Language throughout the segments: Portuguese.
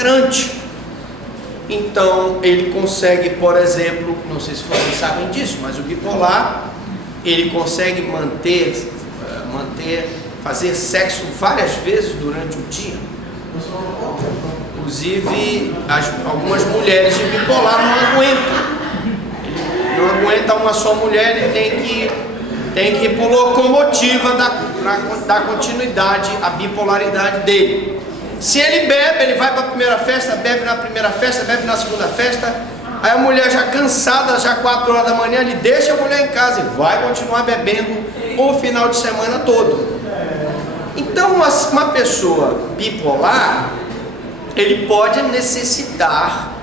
operante. Então ele consegue, por exemplo, não sei se vocês sabem disso, mas o bipolar, ele consegue fazer sexo várias vezes durante o dia. Inclusive algumas mulheres de bipolar não aguentam. Ele não aguenta uma só mulher, ele tem que ir por locomotiva dar continuidade à bipolaridade dele. Se ele bebe, ele vai para a primeira festa, bebe na primeira festa, bebe na segunda festa. Aí a mulher já cansada, já 4 horas da manhã, ele deixa a mulher em casa e vai continuar bebendo o final de semana todo. Então uma pessoa bipolar, ele pode necessitar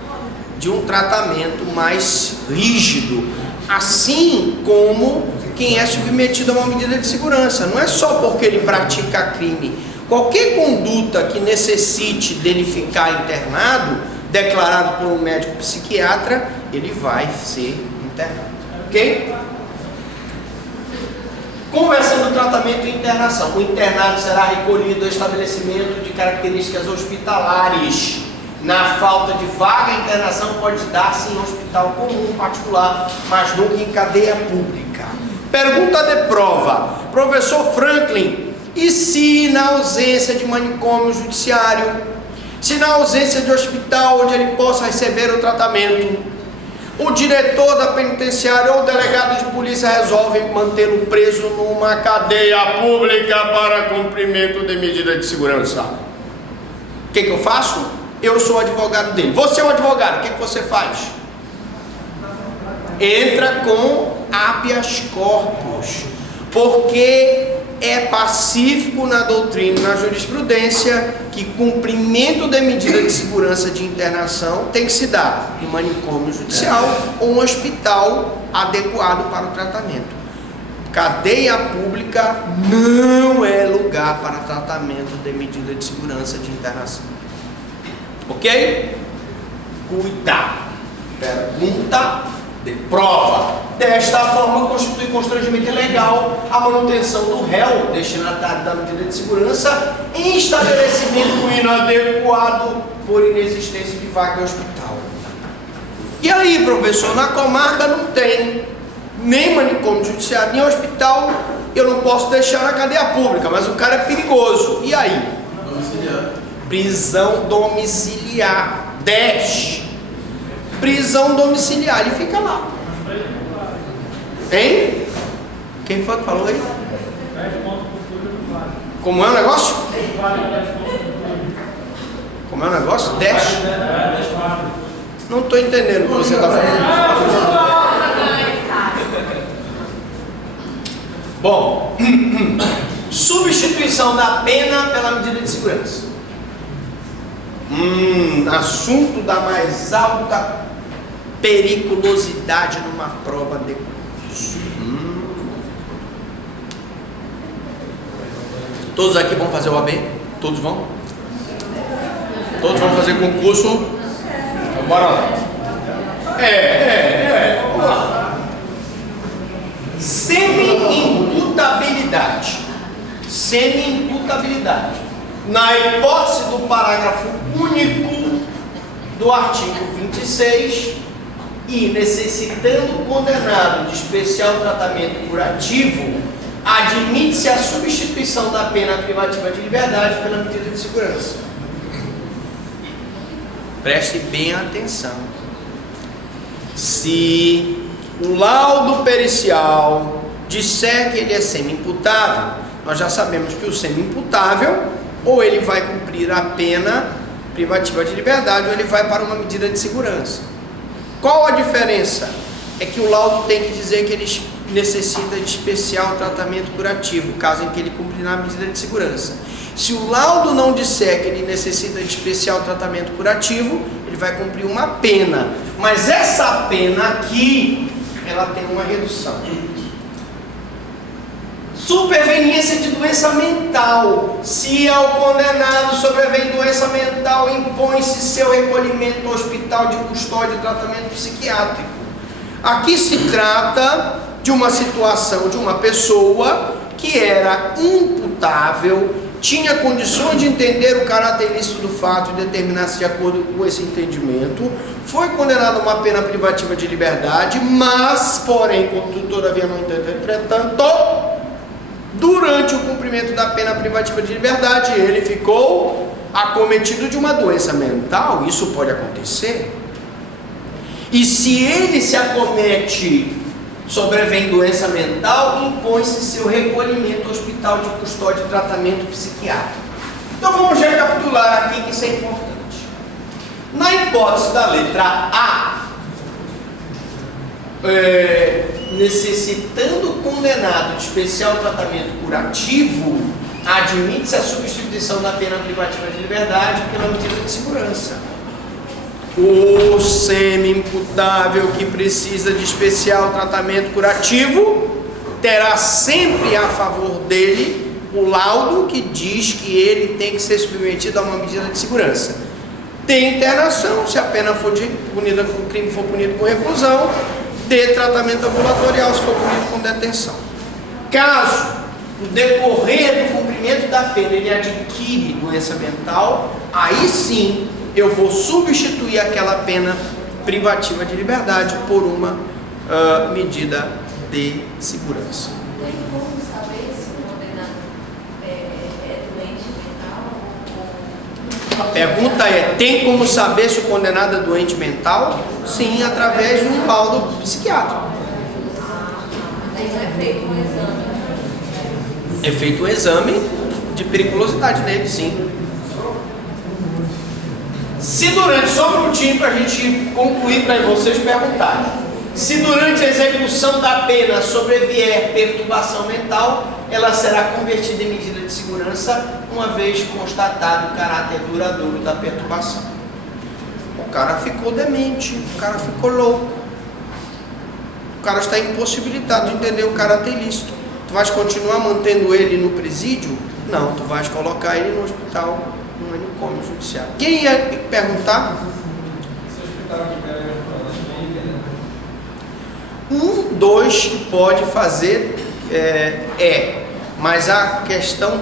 de um tratamento mais rígido, assim como quem é submetido a uma medida de segurança. Não é só porque ele pratica crime. Qualquer conduta que necessite dele ficar internado, declarado por um médico psiquiatra, ele vai ser internado. Ok? Conversando do tratamento e internação. O internado será recolhido ao estabelecimento de características hospitalares. Na falta de vaga, a internação pode dar-se em hospital comum, particular, mas nunca em cadeia pública. Pergunta de prova. Professor Franklin, e se na ausência de manicômio judiciário, se na ausência de hospital onde ele possa receber o tratamento, o diretor da penitenciária ou o delegado de polícia resolve mantê-lo preso numa cadeia pública para cumprimento de medida de segurança? O que eu faço? Eu sou advogado dele. Você é o advogado, o que você faz? Entra com habeas corpus, porque é pacífico na doutrina e na jurisprudência que cumprimento de medida de segurança de internação tem que se dar em manicômio judicial ou um hospital adequado para o tratamento. Cadeia pública não é lugar para tratamento de medida de segurança de internação. Ok? Cuidado. Pergunta de prova. Desta forma, constitui constrangimento ilegal a manutenção do réu, destinatário da medida de segurança, em estabelecimento inadequado por inexistência de vaga em hospital. E aí, professor, na comarca não tem nem manicômio judiciário, nem hospital, eu não posso deixar na cadeia pública, mas o cara é perigoso. E aí? Domiciliar. Prisão domiciliar. 10. Prisão domiciliar, ele fica lá. Hein? Quem foi que falou aí? Como é o negócio? Como é o negócio? 10? Não estou entendendo o que você está falando. Bom, substituição da pena pela medida de segurança. Assunto da mais alta periculosidade numa prova de concurso. Todos aqui vão fazer o AB? Todos vão? Todos vão fazer concurso? Então bora lá. Vamos lá. Semi-imputabilidade. Semi-imputabilidade. Na hipótese do parágrafo único do artigo 26 e necessitando o condenado de especial tratamento curativo, admite-se a substituição da pena privativa de liberdade pela medida de segurança. Preste bem atenção. Se o laudo pericial disser que ele é semi-imputável, nós já sabemos que o semi-imputável ou ele vai cumprir a pena privativa de liberdade ou ele vai para uma medida de segurança. Qual a diferença? É que o laudo tem que dizer que ele necessita de especial tratamento curativo, caso em que ele cumprirá a medida de segurança. Se o laudo não disser que ele necessita de especial tratamento curativo, ele vai cumprir uma pena. Mas essa pena aqui, ela tem uma redução. Superveniência de doença mental. Se ao condenado sobrevém doença mental, impõe-se seu recolhimento ao hospital de custódia e tratamento psiquiátrico. Aqui se trata de uma situação de uma pessoa que era imputável tinha condições de entender o caráter ilícito do fato e determinar-se de acordo com esse entendimento, foi condenado a uma pena privativa de liberdade, mas, porém, contudo, todavia, não entretanto, durante o cumprimento da pena privativa de liberdade, ele ficou acometido de uma doença mental. Isso pode acontecer. E se ele se acomete, sobrevém doença mental, impõe-se seu recolhimento ao hospital de custódia e tratamento psiquiátrico. Então vamos recapitular aqui que isso é importante. Na hipótese da letra A, necessitando o condenado de especial tratamento curativo, admite-se a substituição da pena privativa de liberdade pela medida de segurança. O semi-imputável que precisa de especial tratamento curativo terá sempre a favor dele o laudo que diz que ele tem que ser submetido a uma medida de segurança. Tem internação, se a pena for punida, o crime for punido com reclusão, de tratamento ambulatorial, se for punido com detenção. Caso, no decorrer do cumprimento da pena, ele adquire doença mental, aí sim eu vou substituir aquela pena privativa de liberdade por uma medida de segurança. Tem como saber se o condenado é doente mental? A pergunta é, tem como saber se o condenado é doente mental? Sim, através de um laudo psiquiátrico. Aí não é feito um exame? É feito um exame de periculosidade nele, sim. Se durante, só um minutinho para a gente concluir, para vocês perguntarem. Se durante a execução da pena sobrevier perturbação mental, ela será convertida em medida de segurança, uma vez constatado o caráter duradouro da perturbação. O cara ficou demente, o cara ficou louco, o cara está impossibilitado de entender o caráter ilícito. Tu vais continuar mantendo ele no presídio? Não, tu vais colocar ele no hospital, no manicômio judiciário. Quem ia perguntar? Dois pode fazer, mas a questão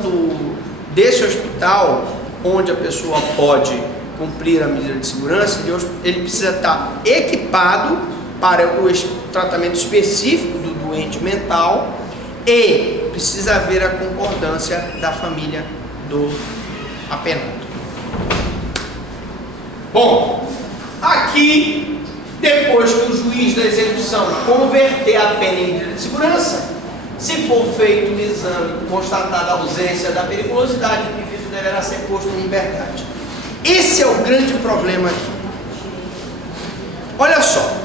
desse hospital, onde a pessoa pode cumprir a medida de segurança, ele precisa estar equipado para o tratamento específico do doente mental e precisa haver a concordância da família do apenado. Bom, aqui, depois que o juiz da execução converter a pena em medida de segurança, se for feito o exame constatada a ausência da periculosidade, o indivíduo deverá ser posto em liberdade. Esse é o grande problema aqui. Olha só,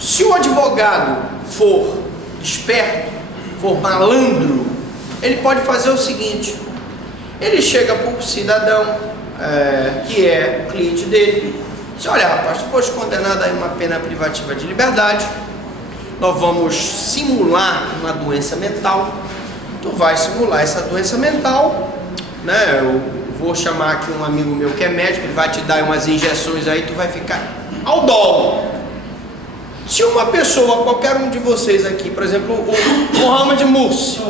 se o advogado for esperto, for malandro, ele pode fazer o seguinte: ele chega para o cidadão que é o cliente dele, diz: olha, rapaz, tu foste condenado a uma pena privativa de liberdade, nós vamos simular uma doença mental, tu vai simular essa doença mental, né? Eu vou chamar aqui um amigo meu que é médico, ele vai te dar umas injeções aí, tu vai ficar Aldol. Se uma pessoa, qualquer um de vocês aqui, por exemplo, o Mohamed Mursi,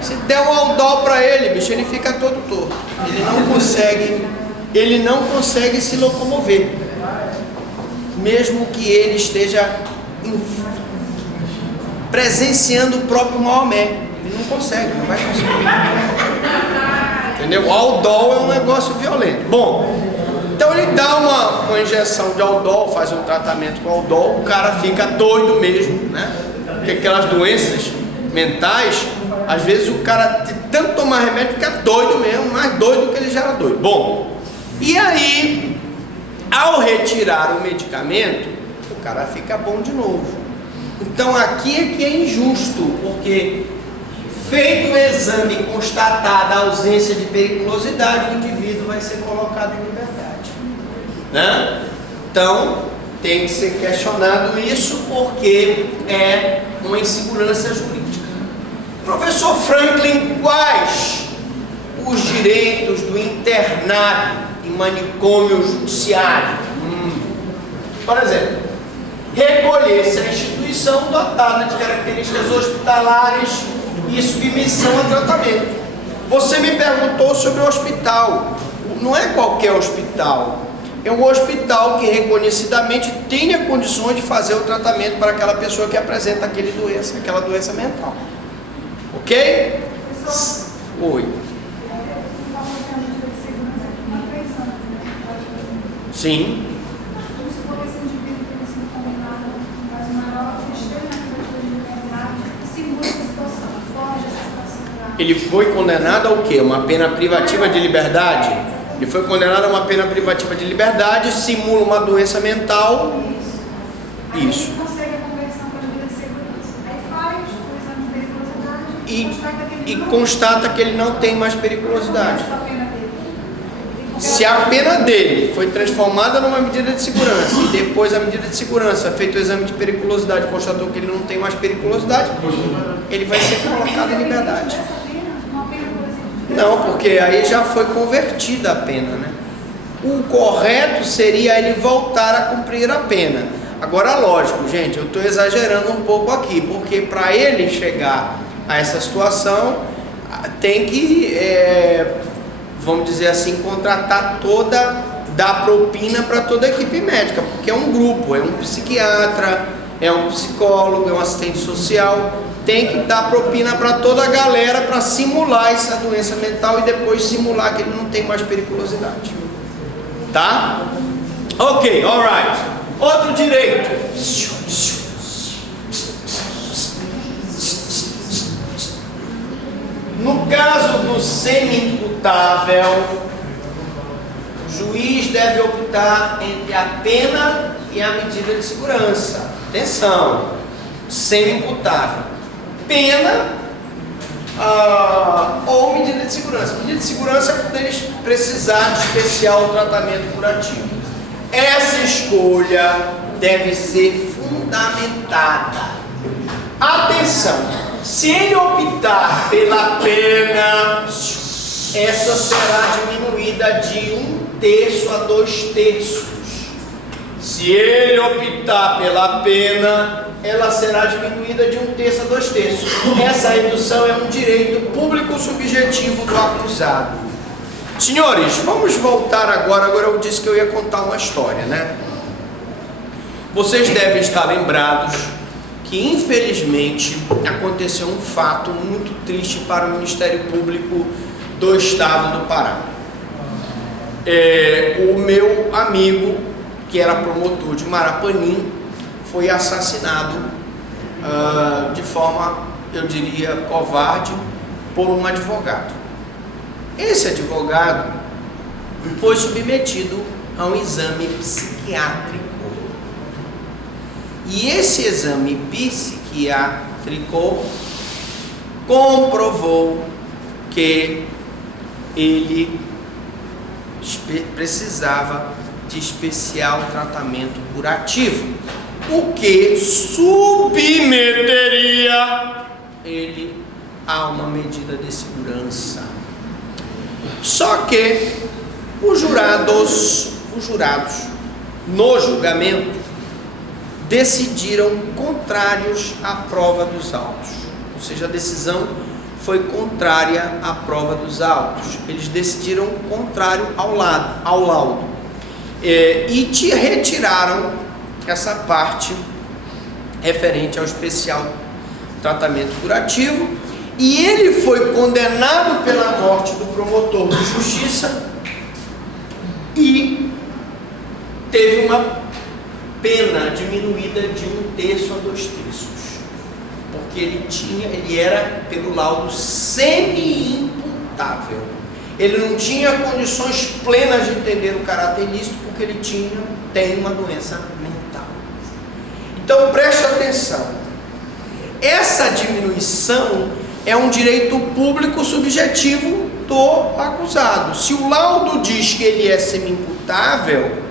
se der um Aldol para ele, bicho, ele fica todo torto. Ele não consegue se locomover, mesmo que ele esteja presenciando o próprio Maomé. Ele não consegue, não vai conseguir. Entendeu? O Aldol é um negócio violento. Bom, então ele dá uma injeção de Aldol, faz um tratamento com Aldol, o cara fica doido mesmo, né? Porque aquelas doenças mentais, às vezes o cara, de tanto tomar remédio, fica doido mesmo, mais doido do que ele já era doido. Bom, e aí, ao retirar o medicamento, o cara fica bom de novo. Então aqui é que é injusto, porque feito o exame e constatada a ausência de periculosidade, o indivíduo vai ser colocado em liberdade, né? Então tem que ser questionado isso, porque é uma insegurança jurídica. Professor Franklin, quais os direitos do internado em manicômio judiciário? Por exemplo, recolher-se à instituição dotada de características hospitalares e submissão a tratamento. Você me perguntou sobre o hospital. Não é qualquer hospital. É um hospital que reconhecidamente tenha condições de fazer o tratamento para aquela pessoa que apresenta aquela doença mental. Ok? Oi. Sim. Ele foi condenado ao quê? Uma pena privativa de liberdade? Ele foi condenado a uma pena privativa de liberdade, simula uma doença mental. Isso. E constata que ele não tem mais periculosidade. Se a pena dele foi transformada numa medida de segurança e depois a medida de segurança, feito o exame de periculosidade, constatou que ele não tem mais periculosidade, ele vai ser colocado em liberdade. Não, porque aí já foi convertida a pena, né? O correto seria ele voltar a cumprir a pena. Agora, lógico, gente, eu estou exagerando um pouco aqui, porque para ele chegar a essa situação, tem que, vamos dizer assim, contratar dar propina para toda a equipe médica, porque é um grupo, é um psiquiatra, é um psicólogo, é um assistente social, tem que dar propina para toda a galera para simular essa doença mental e depois simular que ele não tem mais periculosidade. Tá? Ok, alright. Outro direito. No caso do semi-imputável, o juiz deve optar entre a pena e a medida de segurança. Atenção, semi-imputável. Pena ou medida de segurança. Medida de segurança é quando eles precisar de especial tratamento curativo. Essa escolha deve ser fundamentada. Atenção, se ele optar pela pena, essa será diminuída de 1/3 a 2/3. Se ele optar pela pena, ela será diminuída de 1/3 a 2/3. Essa redução é um direito público subjetivo do acusado. Senhores, vamos voltar agora. Agora eu disse que eu ia contar uma história, né? Vocês devem estar lembrados que, infelizmente, aconteceu um fato muito triste para o Ministério Público do Estado do Pará. O meu amigo, que era promotor de Marapanim, foi assassinado de forma, eu diria, covarde, por um advogado. Esse advogado foi submetido a um exame psiquiátrico. E esse exame psiquiátrico comprovou que ele precisava de especial tratamento curativo, o que submeteria ele a uma medida de segurança. Só que os jurados no julgamento decidiram contrários à prova dos autos, ou seja, a decisão foi contrária à prova dos autos. Eles decidiram contrário ao laudo e te retiraram essa parte referente ao especial tratamento curativo, e ele foi condenado pela morte do promotor de justiça e teve uma pena diminuída de 1/3 a 2/3, porque ele era pelo laudo semi-imputável. Ele não tinha condições plenas de entender o caráter ilícito, porque ele tem uma doença mental. Então preste atenção, essa diminuição é um direito público subjetivo do acusado. Se o laudo diz que ele é semi-imputável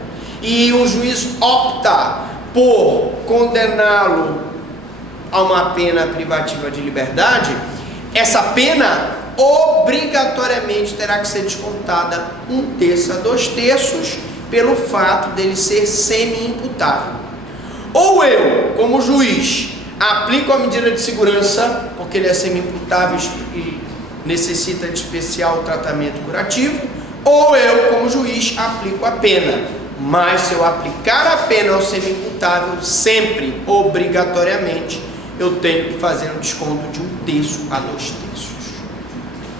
e o juiz opta por condená-lo a uma pena privativa de liberdade, essa pena obrigatoriamente terá que ser descontada 1/3 a 2/3 pelo fato dele ser semi-imputável. Ou eu, como juiz, aplico a medida de segurança, porque ele é semi-imputável necessita de especial tratamento curativo, ou eu, como juiz, aplico a pena. Mas se eu aplicar a pena ao semi-imputável, sempre, obrigatoriamente, eu tenho que fazer um desconto de 1/3 a 2/3.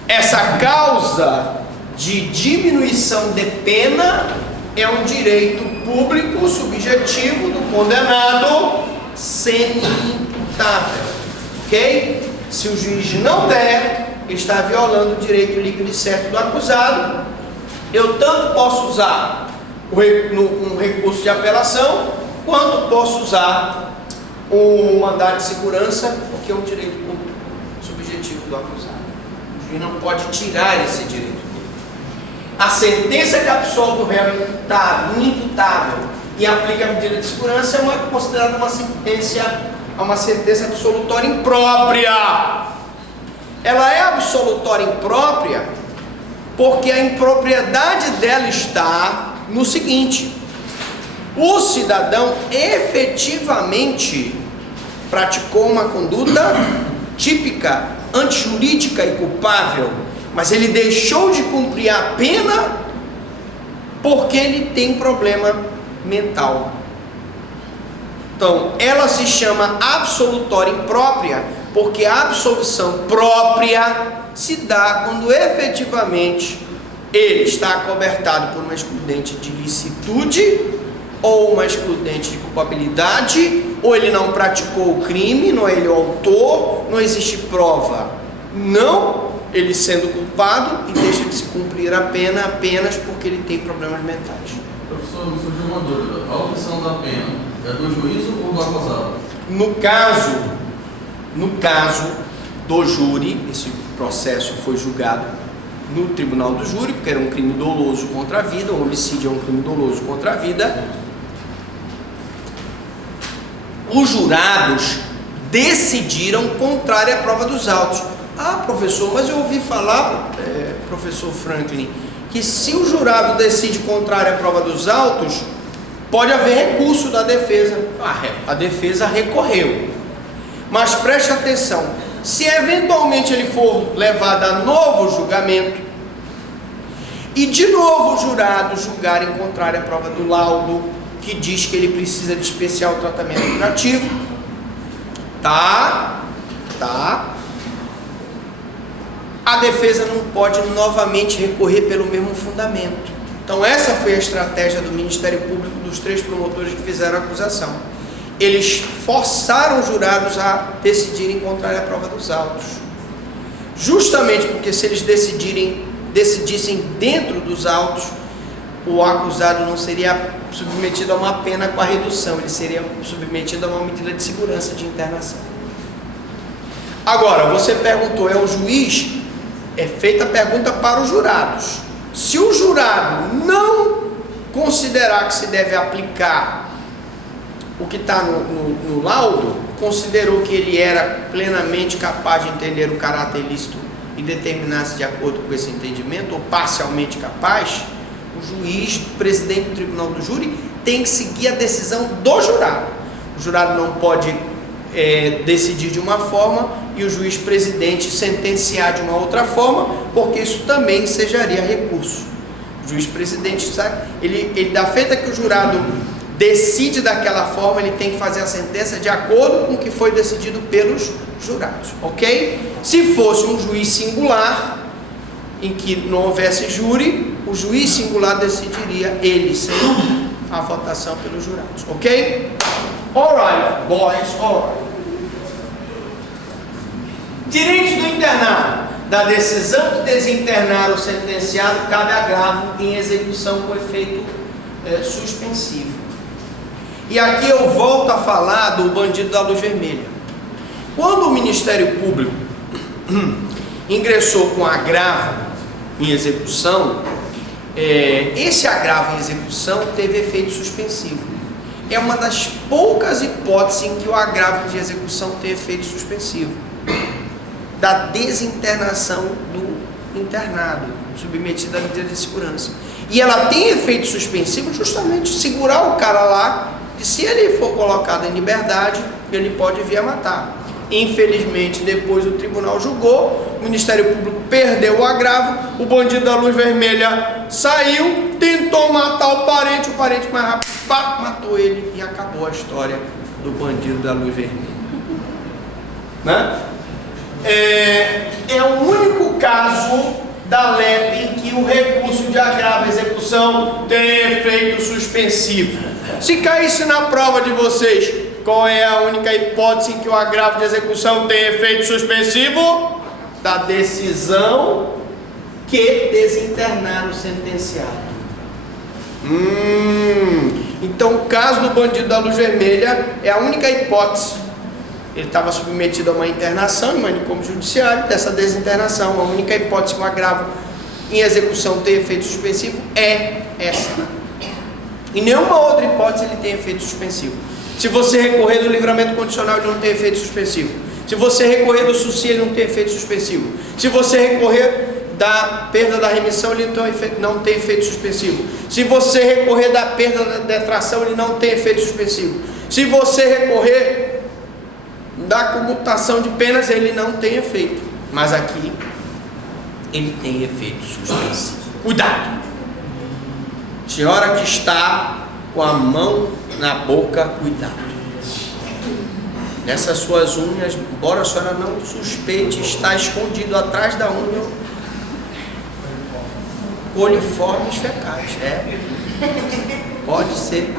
Essa causa de diminuição de pena é um direito público subjetivo do condenado semi-imputável, ok? Se o juiz não der, ele está violando o direito líquido e certo do acusado. Eu tanto posso usar um recurso de apelação, quanto posso usar um mandado de segurança, porque é um direito público subjetivo do acusado. O juiz não pode tirar esse direito dele. A sentença que absolve o réu imputável e aplica a medida de segurança é considerada uma sentença absolutória imprópria. Ela é absolutória imprópria porque a impropriedade dela está no seguinte: o cidadão efetivamente praticou uma conduta típica, antijurídica e culpável, mas ele deixou de cumprir a pena porque ele tem problema mental. Então, ela se chama absolutória imprópria porque a absolvição própria se dá quando efetivamente ele está acobertado por uma excludente de licitude ou uma excludente de culpabilidade, ou ele não praticou o crime, não é ele o autor, não existe prova. Não, ele sendo culpado e deixa de se cumprir a pena apenas porque ele tem problemas mentais. Professor, me surgiu uma dúvida. A opção da pena é do juiz ou do acusado? No caso do júri, esse processo foi julgado no tribunal do júri, porque era um crime doloso contra a vida, o homicídio é um crime doloso contra a vida. Os jurados decidiram contrário à prova dos autos. Ah, professor, mas eu ouvi falar, professor Franklin, que se o jurado decide contrário à prova dos autos, pode haver recurso da defesa. A defesa recorreu. Mas preste atenção, se eventualmente ele for levado a novo julgamento, e de novo o jurado julgar em contrário à prova do laudo, que diz que ele precisa de especial tratamento curativo, a defesa não pode novamente recorrer pelo mesmo fundamento. Então essa foi a estratégia do Ministério Público, dos 3 promotores que fizeram a acusação. Eles forçaram os jurados a decidirem contrário à prova dos autos, justamente porque se eles decidissem dentro dos autos, o acusado não seria submetido a uma pena com a redução, ele seria submetido a uma medida de segurança de internação. Agora, você perguntou, é o juiz? É feita a pergunta para os jurados. Se o jurado não considerar que se deve aplicar o que está no laudo, considerou que ele era plenamente capaz de entender o caráter ilícito e determinar-se de acordo com esse entendimento, ou parcialmente capaz, o juiz, presidente do tribunal do júri, tem que seguir a decisão do jurado. O jurado não pode decidir de uma forma e o juiz presidente sentenciar de uma outra forma, porque isso também ensejaria recurso. O juiz presidente, ele dá feita que o jurado decide daquela forma, ele tem que fazer a sentença de acordo com o que foi decidido pelos jurados, ok? Se fosse um juiz singular, em que não houvesse júri, o juiz singular decidiria ele, sem a votação pelos jurados, ok? Alright, boys, alright. Direitos do internado. Da decisão de desinternar o sentenciado, cabe agravo em execução com efeito suspensivo. E aqui eu volto a falar do bandido da luz vermelha. Quando o Ministério Público ingressou com agravo em execução, esse agravo em execução teve efeito suspensivo. É uma das poucas hipóteses em que o agravo de execução tem efeito suspensivo, da desinternação do internado, submetido à medida de segurança. E ela tem efeito suspensivo justamente segurar o cara lá, que se ele for colocado em liberdade, ele pode vir a matar. Infelizmente, depois o tribunal julgou, o Ministério Público perdeu o agravo, o bandido da luz vermelha saiu, tentou matar o parente mais rápido, pá, matou ele e acabou a história do bandido da luz vermelha. Né? É o único caso da LEP em que o recurso de agravo à execução tem efeito suspensivo. Se caísse na prova de vocês, qual é a única hipótese em que o agravo de execução tem efeito suspensivo? Da decisão que desinternar o sentenciado. Então o caso do bandido da luz vermelha é a única hipótese. Ele estava submetido a uma internação em manicômio judiciário, dessa desinternação, a única hipótese que o agravo em execução tem efeito suspensivo é essa. Em nenhuma outra hipótese ele tem efeito suspensivo. Se você recorrer do livramento condicional, ele não tem efeito suspensivo. Se você recorrer do SUSI, ele não tem efeito suspensivo. Se você recorrer da perda da remissão, ele não tem efeito suspensivo. Se você recorrer da perda da detração, ele não tem efeito suspensivo. Se você recorrer da comutação de penas, ele não tem efeito. Mas aqui, ele tem efeito suspensivo. Cuidado! Senhora que está com a mão na boca, cuidado. Nessas suas unhas, embora a senhora não suspeite, está escondido atrás da unha coliformes fecais. Pode ser.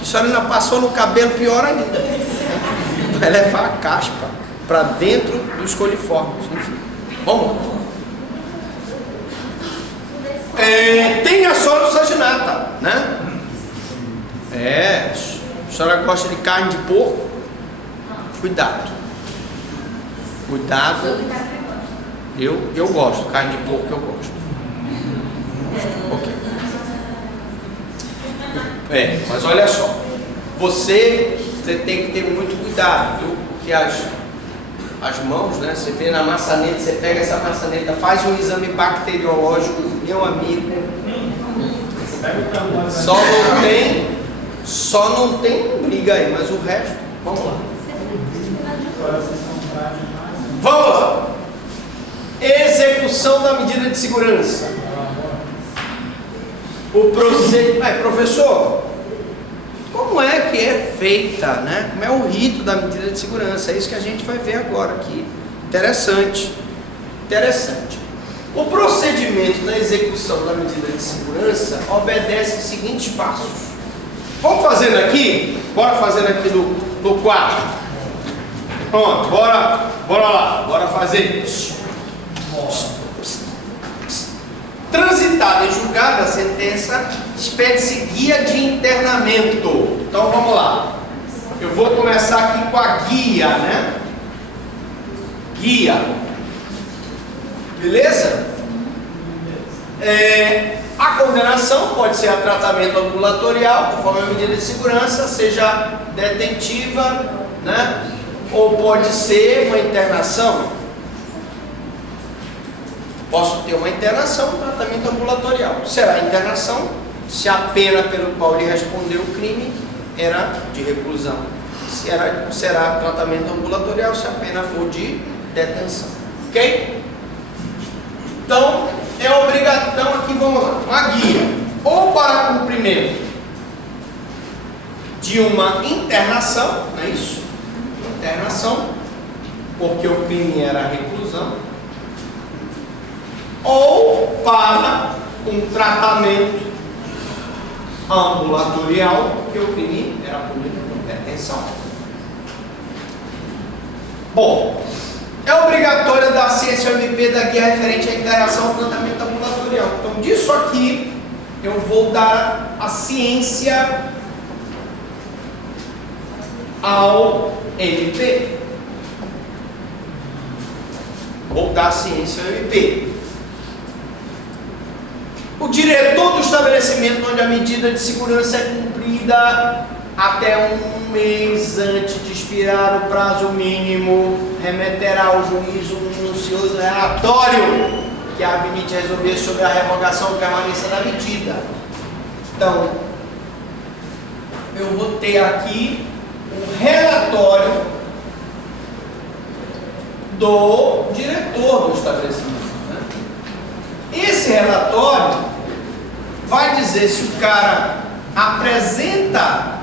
A senhora ainda passou no cabelo, pior ainda. Vai levar a caspa para dentro dos coliformes. Enfim, vamos lá. Tem a sola saginata, né? A senhora gosta de carne de porco? Cuidado. Cuidado. Eu gosto, carne de porco eu gosto. Ok. Mas olha só. Você tem que ter muito cuidado, viu? Porque as mãos, né? Você vê na maçaneta, você pega essa maçaneta, faz um exame bacteriológico, meu amigo. Só não tem briga aí, mas o resto, vamos lá. Vamos lá. Execução da medida de segurança. O procedimento. Professor, como é que é feita, né? Como é o rito da medida de segurança? É isso que a gente vai ver agora aqui. Interessante. O procedimento da execução da medida de segurança obedece os seguintes passos. Vamos fazendo aqui? Bora fazendo aqui no quadro. Pronto, bora lá, bora fazer. Transitada e julgada a sentença, expede-se guia de internamento. Então vamos lá. Eu vou começar aqui com a guia, né? Guia. Beleza? A condenação pode ser a tratamento ambulatorial, conforme a medida de segurança, seja detentiva, né? Ou pode ser uma internação. Posso ter uma internação, um tratamento ambulatorial. Será internação se a pena pelo qual ele respondeu o crime era de reclusão. Será tratamento ambulatorial se a pena for de detenção. Ok? Então, é obrigatório, aqui vamos lá, uma guia, ou para cumprimento de uma internação, não é isso? Internação, porque o crime era a reclusão, ou para um tratamento ambulatorial, porque o crime era público com detenção. Bom, é obrigatória da ciência MP da guia referente à internação ao tratamento ambulatorial. Então, disso aqui, eu vou dar a ciência ao MP. Vou dar a ciência ao MP. O diretor do estabelecimento onde a medida de segurança é cumprida até um mês antes de expirar o prazo mínimo, remeterá ao juiz um minucioso relatório que habilite a resolver sobre a revogação ou permanência da medida. Então, eu vou ter aqui um relatório do diretor do estabelecimento. Esse relatório vai dizer se o cara apresenta,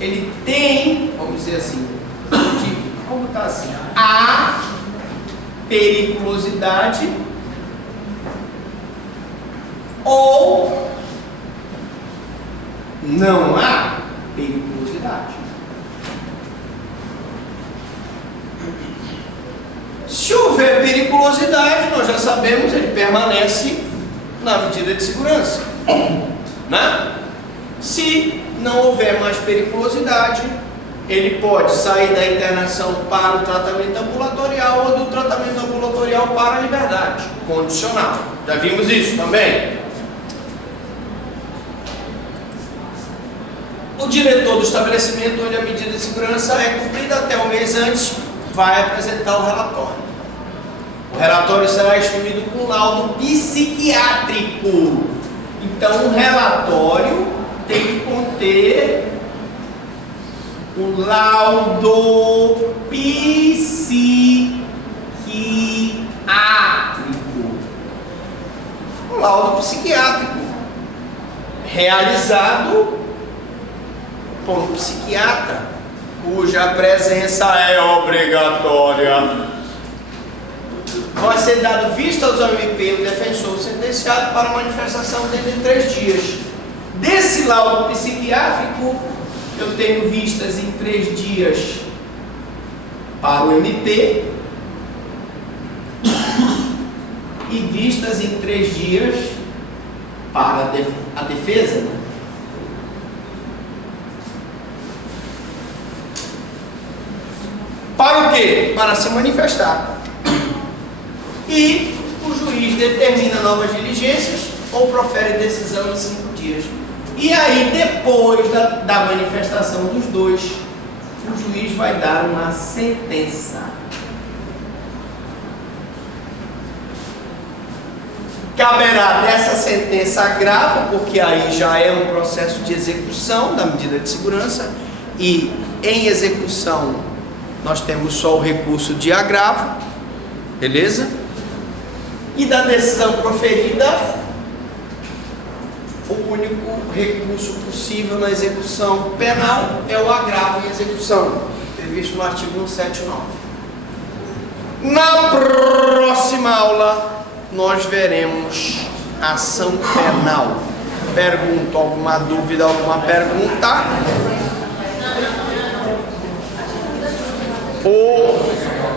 ele tem, vamos dizer assim, vamos botar assim, a periculosidade ou não há periculosidade. Se houver periculosidade, nós já sabemos, ele permanece na medida de segurança, né? Se não houver mais periculosidade, ele pode sair da internação para o tratamento ambulatorial ou do tratamento ambulatorial para a liberdade condicional. Já vimos isso também. O diretor do estabelecimento onde a medida de segurança é cumprida até um mês antes vai apresentar o relatório. O relatório será instruído com laudo psiquiátrico. Então, o relatório tem que conter um laudo psiquiátrico. Um laudo psiquiátrico realizado por um psiquiatra, cuja presença é obrigatória. Vai ser dado vista ao exame pelo defensor sentenciado para manifestação dentro de 3 dias. Desse laudo psiquiátrico, eu tenho vistas em 3 dias para o MP e vistas em 3 dias para a defesa. Para o quê? Para se manifestar. E o juiz determina novas diligências ou profere decisão em 5 dias. E aí, depois da manifestação dos dois, o juiz vai dar uma sentença. Caberá dessa sentença agravo, porque aí já é um processo de execução da medida de segurança, e em execução nós temos só o recurso de agravo, beleza? E da decisão proferida, o único recurso possível na execução penal é o agravo em execução, previsto no artigo 179. Na próxima aula, nós veremos ação penal. Pergunto, alguma dúvida, alguma pergunta?